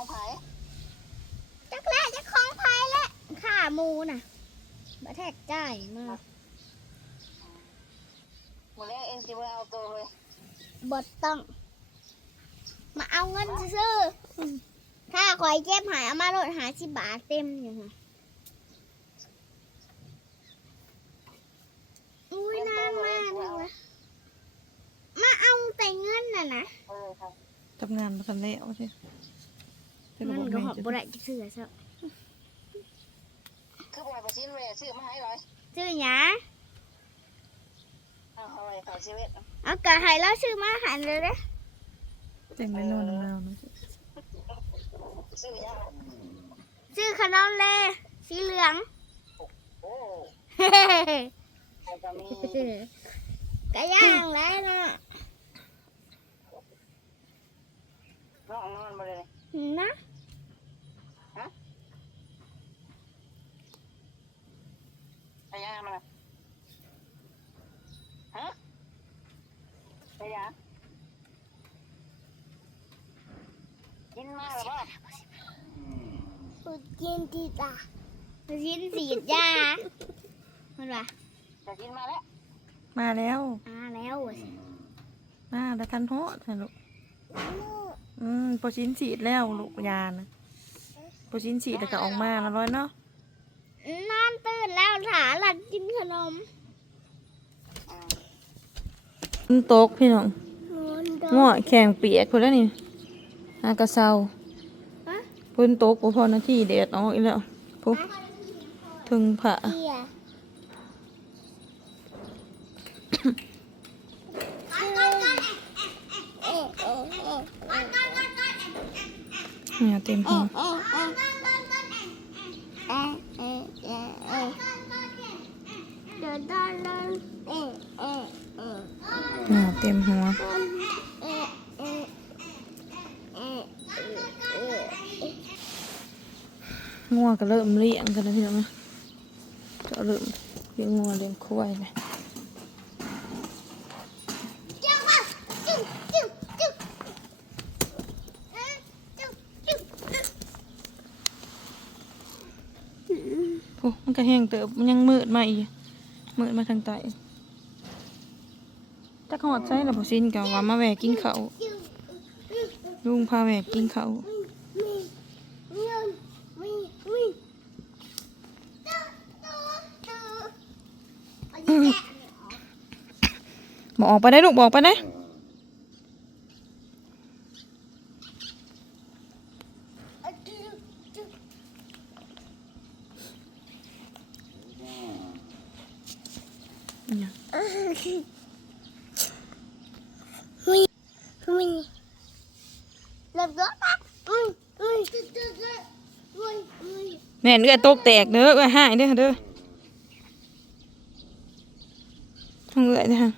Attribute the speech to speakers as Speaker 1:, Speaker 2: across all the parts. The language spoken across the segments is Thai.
Speaker 1: ของไผ่
Speaker 2: จักแล้จะคล้องไพ่และขาหมูน่ะบะแทกจ่ายมา
Speaker 1: หมดแล้วเองสิไปเอาตัวเลย
Speaker 2: บดต้อง มาเอาเงินซื้อๆอืมถ้าคอยเจ็บหายเอามาโลดหาสิบาทเต็มอยู่ค่ะอุ้ยนานมากเลยวะมาเอาแต่เงินน่ะนะ
Speaker 1: เออครับ
Speaker 3: ทำงานมาทำแล้วใช่แต่
Speaker 2: มัน
Speaker 3: บอก
Speaker 2: ก็
Speaker 3: แม่
Speaker 2: หอบ
Speaker 3: จะ
Speaker 2: บุได้จะซื้อซะ
Speaker 1: คือปล่อยไปชิ้นเลยซื้อมาให้เลย
Speaker 2: ซื้อหยา
Speaker 1: เอาเอาไว้เขาชีวิต
Speaker 2: เอากะให้แล้วซื้อมาหันเลยเด้อ
Speaker 3: แต่งเป็นนอนนาวนะ
Speaker 1: ซื้อยัง
Speaker 2: ซื้อขนมเลยสีเหลือง
Speaker 1: โอ้ใครจะมี
Speaker 2: กะย่างแล้วเนาะ
Speaker 1: น้องนอนมาเลย
Speaker 2: นะ
Speaker 1: ไปยัง มาเลยฮะไปยังกินมาหรือเปล่า
Speaker 2: อุดกินทีตากินสีดยามันว่า
Speaker 1: จะกินมาแล้ว
Speaker 3: มาแล้ว
Speaker 2: อ่าแล้วว่ะสิ
Speaker 3: มาแล้วทันโทษนะลูกอืมโปรชินฉีดแล้วลูกยานะโปรชินฉีดแต่ก็ออกมาแล้วร้อยเนาะ
Speaker 2: นอนตื่นแล้วถาหลังกินขนม
Speaker 1: อืม
Speaker 3: มันตกพี่น้องง้อแข่งเปียกพอแล้วนี่อากระเซา
Speaker 2: ฮะ
Speaker 3: พื้นตกบ่พอนาทีเด็ดออกอีกแล้วปุ๊บถึงผ่า
Speaker 2: เกียเอ๊ะเอ๊ะเอ๊ะ
Speaker 3: เนี่ยเต็มหัว
Speaker 2: เอ๊ะเอ๊ะเอ๊ะเอ๊ะเอ๊ะเอ๊ะ เดินได้เลยเต็
Speaker 3: มหัว งัวก็เริ่มเลี้ยงกันแล้วพี่น้องนะก็เริ่มเลี้ยงงัวเลี้ยงควายเลยโอ้มันก็แห้งเติบมันยังมืดมาอีก มือมาทางใต้จักหอดใส่แล้วบ่ซินก็ว่ามาแหวกกินข้าวลุงพาแหวกกินข้าว
Speaker 2: มีมีมีมีตุ๊ตุ๊ตุ๊เขา
Speaker 3: บอกออกไปได้ลูกบอกไปได้
Speaker 2: เอาจุ๊บจุ๊บ
Speaker 3: เนี่ย
Speaker 2: มี มีเริ่มต้นปะอืมอืมตุ๊ตุ๊ตุ๊อืมอืม
Speaker 3: แม่นเอื้อตกแตกเด้อเอื้อหายเด้อเด้อทางเอื้อยเด้อฮะ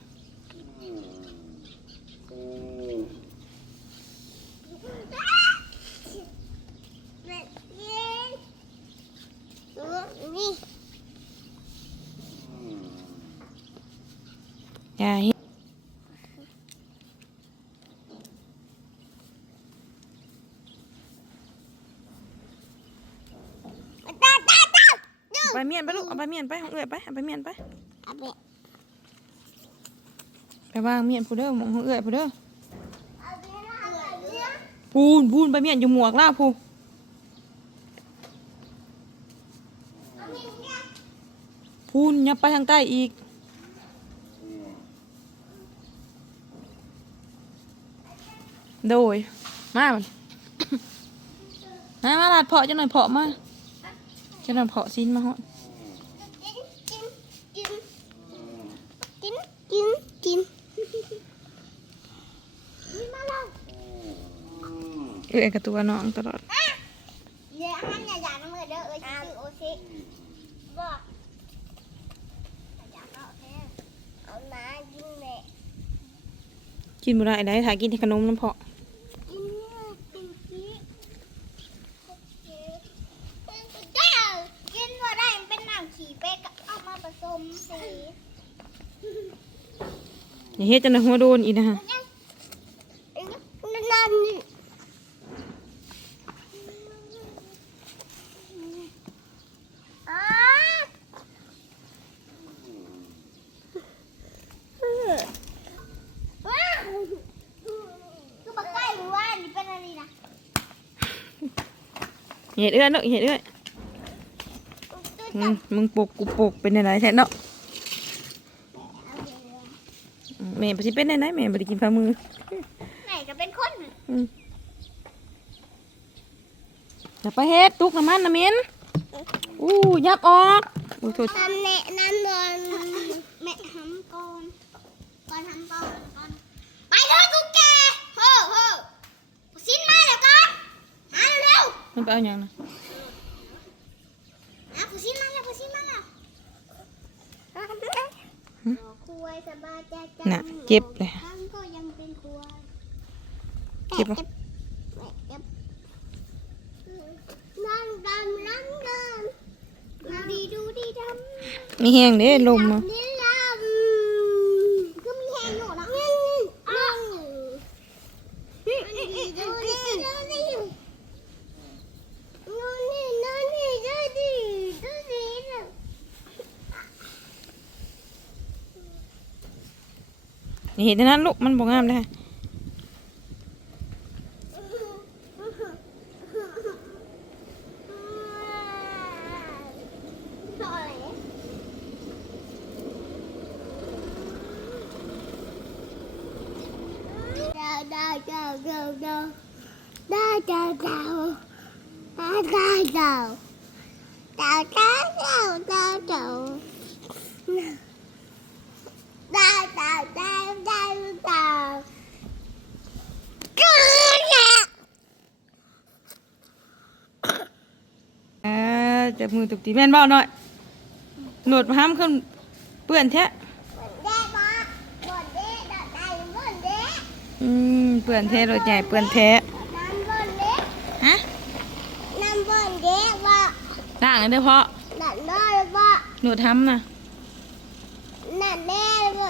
Speaker 2: เย็นเย็นอืมนี่
Speaker 3: อย่าเฮ็ด
Speaker 2: ตาตาตา
Speaker 3: เอาไปเมียนไปลูกเอาไปเมียนไปของเอื้อยไปเอาไปเมียนไป
Speaker 2: เอาไป
Speaker 3: ไปวางเมียนผู้เด้อหมองของเอื้อยผู้เด้อ
Speaker 2: เอาไปเอาไปเนี่ย
Speaker 3: พูนพูนไปเมียนอยู่หมวกล่าพู
Speaker 2: เอาไปเนี่ย
Speaker 3: พูนยับไปทางใต้อีกโดยมามันมามาลาดเพาะจังหน่อยเพาะมาจังหน่อยเพาะซินมาฮอด
Speaker 2: กินกินกิน กินกินกินนี่มาแล้ว
Speaker 3: เอื้อยกับตัวน้องตลอด
Speaker 2: เดี๋ยวหันอย่าอย่าน้ำมือเด้อเอ้ยชื่อโอชิบอกอย่าเอาแท้เอามากินแม่
Speaker 3: กินบ่ได้ได้ถ่ายกินแต่ขนมน้ำเพาะ
Speaker 2: เฮ็
Speaker 3: ดจังได๋หัวโดนอีนะฮะ
Speaker 2: นั่น
Speaker 3: เห็ดเอื้อนเนาะเห็ดเอื้อนมึงมึงปกกูปกเป็นอะไรแท้เนาะ แม่ไปสิเป็นไหนแม่บ่ได้กินปลามือ
Speaker 2: ไหนก็เป็นคน
Speaker 3: อย่าไปเฮ็ดตุกน้ำมันนะเมนอู้ยับออกอู้โทษ
Speaker 2: ทำแนะนำก่อนแม่ทำก่อนก่อนทำก่อนก่อนไปเลยตุ๊กแกเฮ้อเฮ้อสิ้นมาแล้วก่อนมาเร็ว
Speaker 3: มันไปเอาอย่างนะ
Speaker 2: อะผู้ชิ้นมาแล้วผู้ชิ้นมาแล้วคุยสบายใจจัง
Speaker 3: น่ะ เจ็บเลย
Speaker 2: ทั้งก็ยังเป็นคุย
Speaker 3: เจ็บปะ
Speaker 2: เจ็บนั่งดำนั่งดำดูดีดูดีดำ
Speaker 3: มีแห้งเด้ลมอะ
Speaker 2: นี่ดำก็ นี่
Speaker 3: เห็นนั้นลูกมันบ่งามเลยดาวดาวดาวดาวดาว
Speaker 2: tao tao tao tao tao chập mưa tục
Speaker 3: tí men bao nội. Lột mà ham không bươn thế. Ừ, bươn thế rồi nhảy bươn thế. Hả? Đảng ở đây họ đảng đây
Speaker 2: họ lột hắm nè đảng đây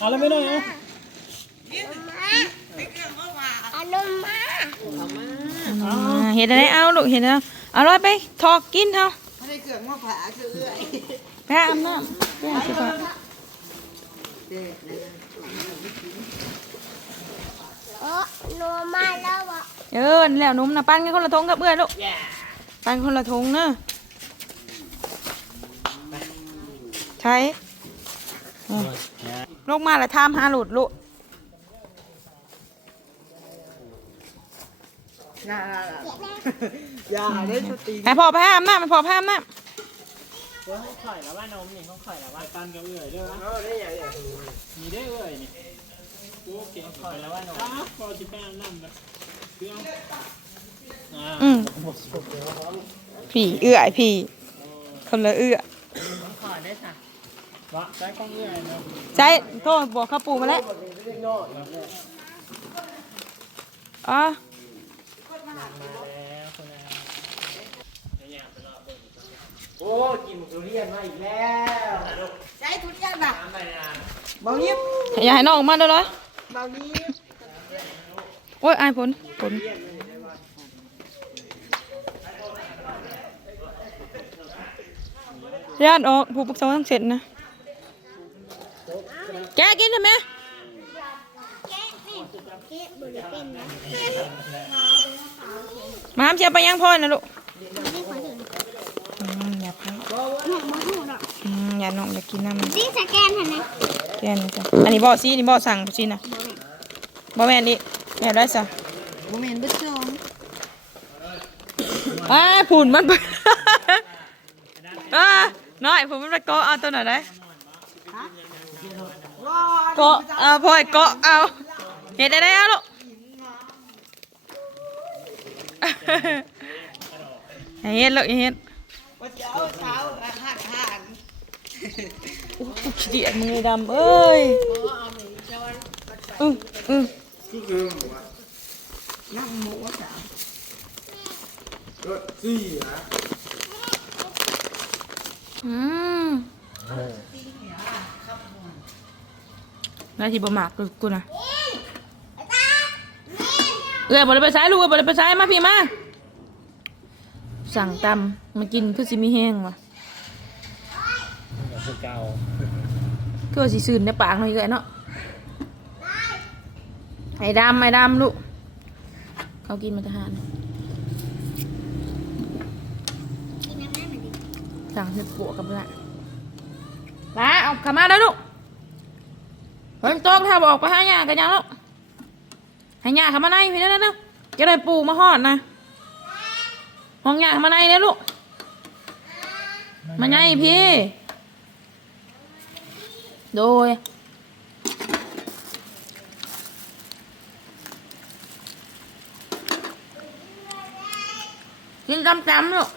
Speaker 3: อาแล้วไม่น้อยเอา
Speaker 1: เอาลงมาเอา
Speaker 3: มาเห็นอะไรเอาลูกเห็นแล้วเอาลอยไปทอกกินเถอะ
Speaker 4: ไม่ได้เกลือกมะผร้าวเกลือ
Speaker 3: แพ้อำนาจแพ้สิบาทโออนู
Speaker 2: มมาแล้
Speaker 3: วอะเออแล้วนุ่มนะปั้นกันคนละทงกับเอื่อยลูกปั้นคนละทงเนอะใช้ ลงมาแล้วทามหาหลุดลูก
Speaker 4: อย่าอย่าได้สติ
Speaker 3: ให้พอไปอาบน้ำให้พอไปอาบน้
Speaker 1: เดี๋ยวเขาข่อยแล้วว่านมนี่เขาข่อยแล้วว่าปันกับเอื่อยด้วยวะ
Speaker 4: เออได้อย่างเงี้ย
Speaker 1: มีได้เอื่อยนี่กูเก่งข่อยแล้วว่านมพอจิแป้งนั่นเลยเรื่องอ่าำ
Speaker 3: อืมผีเอื้อยผีคนละเอื้อย
Speaker 1: ข่อยได้ค่ะ ใช้ข้องเอื่อยเนาะ
Speaker 3: ใช้โทษบอกข้าปูมาแล้วอ๋อ
Speaker 1: มาแล้วคนละจะอยากไปรอเบิ่ง
Speaker 4: โอ้กินทุเรียนมาอีกแล้ว
Speaker 2: ใช้ทุกอย่างแบบ
Speaker 1: น้ำไปนะ
Speaker 4: เบาเนี้ย
Speaker 3: อย่าให้น้องออกมาเด้อเลย
Speaker 4: เบานี้
Speaker 3: โอ้ยอายผลผลญาติออก ผูกปักเสาทั้งเสร็จนะ แกกินทำไม
Speaker 2: แกะนี่แกะบริเป็นนะ
Speaker 3: มาห้ามเชียร์ไปยังพ่อนะลูก
Speaker 2: นี่ขอถึง
Speaker 3: อืมอย่าพัง
Speaker 2: หนูมาถูกหรอก
Speaker 3: อืมอย่าน้องอย่ากินน้ำ
Speaker 2: ดิ้งสแกนเห็นไหม
Speaker 3: แกนี่จ้ะอันนี้บ่อซีนี่บ่อสั่งซีนะบ่แม่นนี่แม่ได้ซะ
Speaker 4: โมเมนต์เบิ้ลซอง
Speaker 3: อ้าผุ่นมันไปอ่าน้อยผุ่นมันไปเกาะเอาตัวไหนได้
Speaker 4: ว้า
Speaker 3: เกาะเอาพ่อยเกาะเอาเห็ดได้เอาลูกเฮ็ดลูกอย่าเฮ็ด
Speaker 4: ว่าจะเอาเท้าหักหาน
Speaker 3: โอ้ขี้เดียดมือดำเอ้ยอืออือ
Speaker 4: นั่งหมูว่าจ๋ารถสี่นะ
Speaker 3: อืม นาทีบ่มากกูนะเอ้ยบ่ได้ไปซ้ายลูกเอ้ยบ่ได้ไปซ้ายมาพี่มาสั่งตำมากินคือสิมีแห้งว่ะ
Speaker 1: คือเก่า
Speaker 3: คือว่าสิซื่นในปากหน่อยเอ้ยเนาะไอ้ดำไอ้ดำลูกเขากินมาทหารสั่งเห็ดปวกกับละละเอากลับมาแล้วลูก เฮ้ยโต๊ะถ้าบอกไปหาหญ้ากันยังแลูกให้หญ้าเข้ามาในพี่เด้อเด้อจะได้ปูมาหอดนะห้องหญ้าเข้ามาในเด้อลูกมาไงพี่ โดยกินจำๆลูก